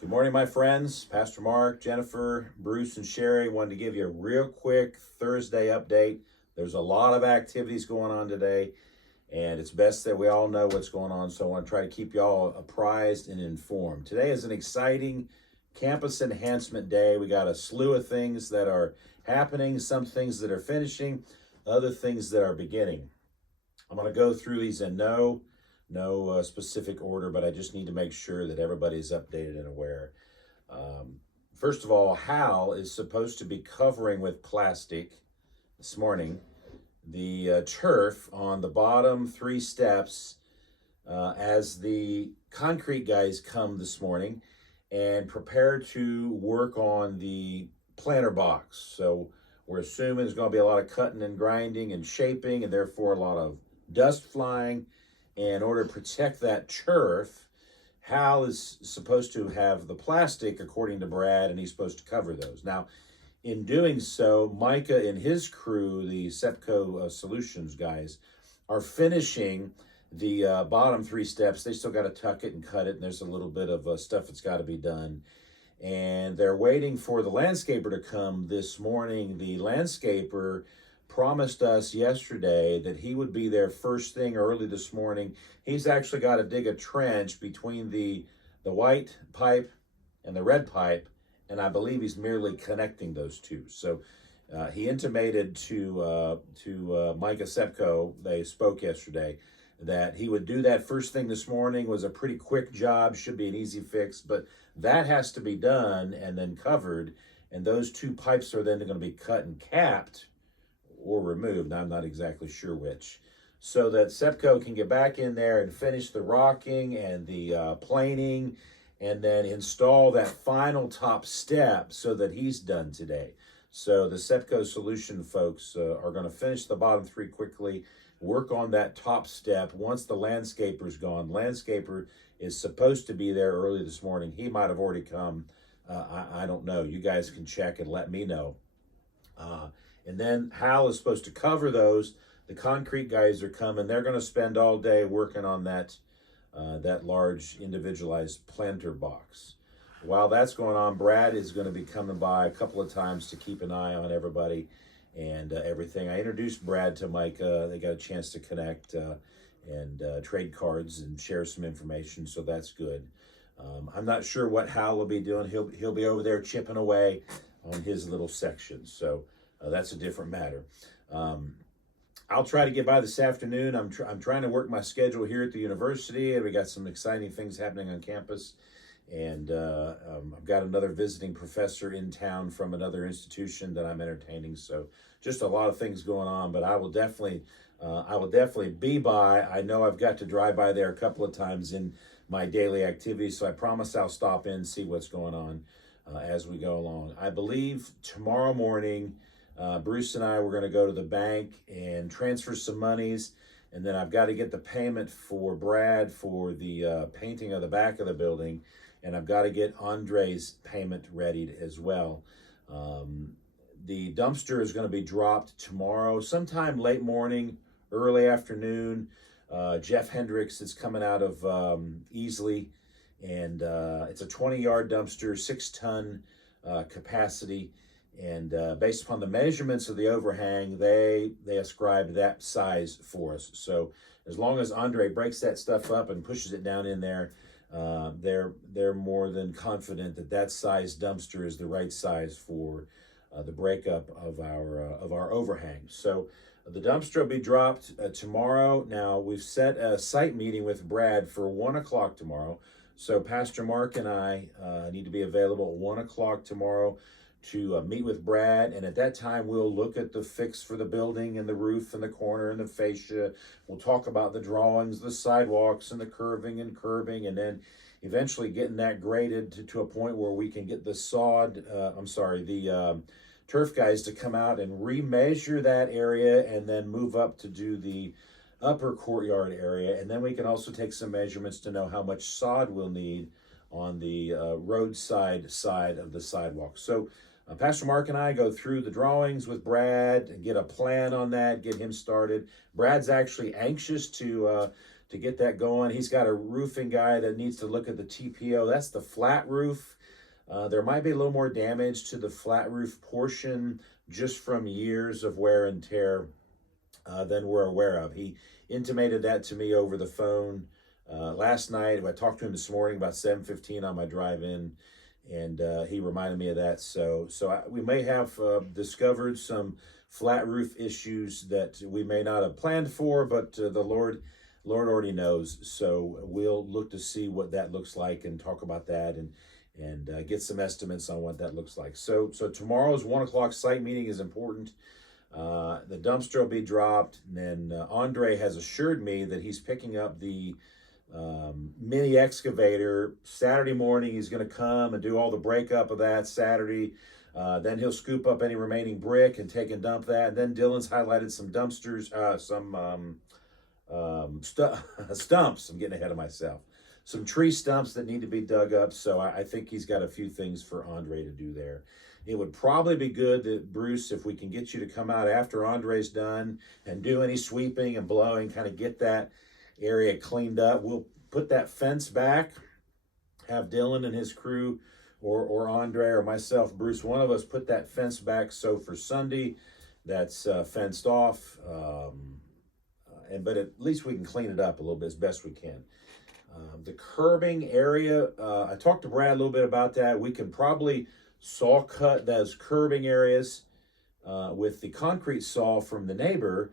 Good morning, my friends. Pastor Mark, Jennifer, Bruce, and Sherry wanted to give you a real quick Thursday update. There's a lot of activities going on today, and it's best that we all know what's going on, so I want to try to keep you all apprised and informed. Today is an exciting campus enhancement day. We got a slew of things that are happening, some things that are finishing, other things that are beginning. I'm going to go through these in no specific order, but I just need to make sure that everybody's updated and aware. First of all, Hal is supposed to be covering with plastic this morning the turf on the bottom 3 steps as the concrete guys come this morning and prepare to work on the planter box. So we're assuming there's going to be a lot of cutting and grinding and shaping, and therefore a lot of dust flying. In order to protect that turf, Hal is supposed to have the plastic, according to Brad, and he's supposed to cover those. Now, in doing so, Micah and his crew, the SEPCO Solutions guys, are finishing the bottom 3 steps. They still got to tuck it and cut it, and there's a little bit of stuff that's got to be done. And they're waiting for the landscaper to come this morning. The landscaper promised us yesterday that he would be there first thing early this morning. He's actually got to dig a trench between the white pipe and the red pipe, and I believe he's merely connecting those two. So he intimated to Micah SEPCO, they spoke yesterday, that he would do that first thing this morning. Was a pretty quick job, should be an easy fix, but that has to be done and then covered, and those 2 pipes are then going to be cut and capped or removed. I'm not exactly sure which, so that SEPCO can get back in there and finish the rocking and the planing, and then install that final top step so that he's done today. So the SEPCO Solution folks are going to finish the bottom 3 quickly, work on that top step once the landscaper's gone. Landscaper is supposed to be there early this morning. He might have already come. I don't know. You guys can check and let me know. And then Hal is supposed to cover those. The concrete guys are coming. They're going to spend all day working on that large individualized planter box. While that's going on, Brad is going to be coming by a couple of times to keep an eye on everybody and everything. I introduced Brad to Micah. They got a chance to connect and trade cards and share some information, so that's good. I'm not sure what Hal will be doing. He'll be over there chipping away on his little section. So that's a different matter. I'll try to get by this afternoon. I'm trying to work my schedule here at the university, and we got some exciting things happening on campus. And I've got another visiting professor in town from another institution that I'm entertaining. So just a lot of things going on. But I will definitely be by. I know I've got to drive by there a couple of times in my daily activities, so I promise I'll stop in and see what's going on as we go along. I believe tomorrow morning, Bruce and I were going to go to the bank and transfer some monies, and then I've got to get the payment for Brad for the painting of the back of the building, and I've got to get Andre's payment ready as well. The dumpster is going to be dropped tomorrow, sometime late morning, early afternoon. Jeff Hendricks is coming out of Easley, and it's a 20-yard dumpster, 6-ton capacity. And based upon the measurements of the overhang, they ascribed that size for us. So as long as Andre breaks that stuff up and pushes it down in there, they're more than confident that that size dumpster is the right size for the breakup of our overhang. So the dumpster will be dropped tomorrow. Now, we've set a site meeting with Brad for 1 o'clock tomorrow. So Pastor Mark and I need to be available at 1 o'clock tomorrow to meet with Brad, and at that time we'll look at the fix for the building and the roof and the corner and the fascia. We'll talk about the drawings, the sidewalks and the curving and curbing, and then eventually getting that graded to a point where we can get the turf guys to come out and remeasure that area and then move up to do the upper courtyard area. And then we can also take some measurements to know how much sod we'll need on the roadside side of the sidewalk. So Pastor Mark and I go through the drawings with Brad and get a plan on that, get him started. Brad's actually anxious to get that going. He's got a roofing guy that needs to look at the TPO. That's the flat roof. There might be a little more damage to the flat roof portion just from years of wear and tear than we're aware of. He intimated that to me over the phone last night. I talked to him this morning about 7:15 on my drive in, and he reminded me of that. So we may have discovered some flat roof issues that we may not have planned for, but the Lord already knows. So we'll look to see what that looks like and talk about that and get some estimates on what that looks like. So tomorrow's 1 o'clock site meeting is important. The dumpster will be dropped, and then Andre has assured me that he's picking up the mini excavator Saturday morning. He's going to come and do all the breakup of that Saturday. Then he'll scoop up any remaining brick and take and dump that. And then Dylan's highlighted some dumpsters, stumps. I'm getting ahead of myself. Some tree stumps that need to be dug up. So I think he's got a few things for Andre to do there. It would probably be good that, Bruce, if we can get you to come out after Andre's done and do any sweeping and blowing, kind of get that area cleaned up. We'll put that fence back, have Dylan and his crew or Andre or myself, Bruce, one of us put that fence back. So for Sunday, that's fenced off. But at least we can clean it up a little bit as best we can. The curbing area, I talked to Brad a little bit about that. We can probably saw cut those curbing areas with the concrete saw from the neighbor.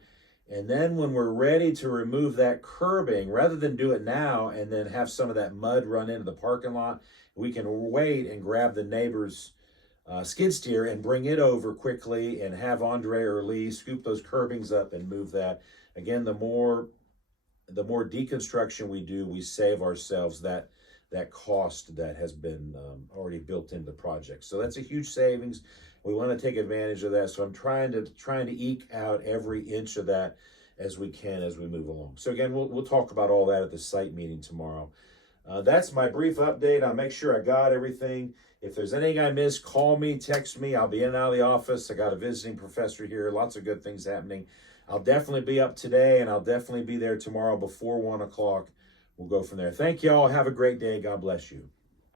And then when we're ready to remove that curbing, rather than do it now and then have some of that mud run into the parking lot, we can wait and grab the neighbor's skid steer and bring it over quickly and have Andre or Lee scoop those curbings up and move that. Again, the more deconstruction we do, we save ourselves that cost that has been already built into the project. So that's a huge savings. We want to take advantage of that. So I'm trying to eke out every inch of that as we can as we move along. So again, we'll talk about all that at the site meeting tomorrow. That's my brief update. I'll make sure I got everything. If there's anything I missed, call me, text me. I'll be in and out of the office. I got a visiting professor here. Lots of good things happening. I'll definitely be up today, and I'll definitely be there tomorrow before 1 o'clock. We'll go from there. Thank you all. Have a great day. God bless you.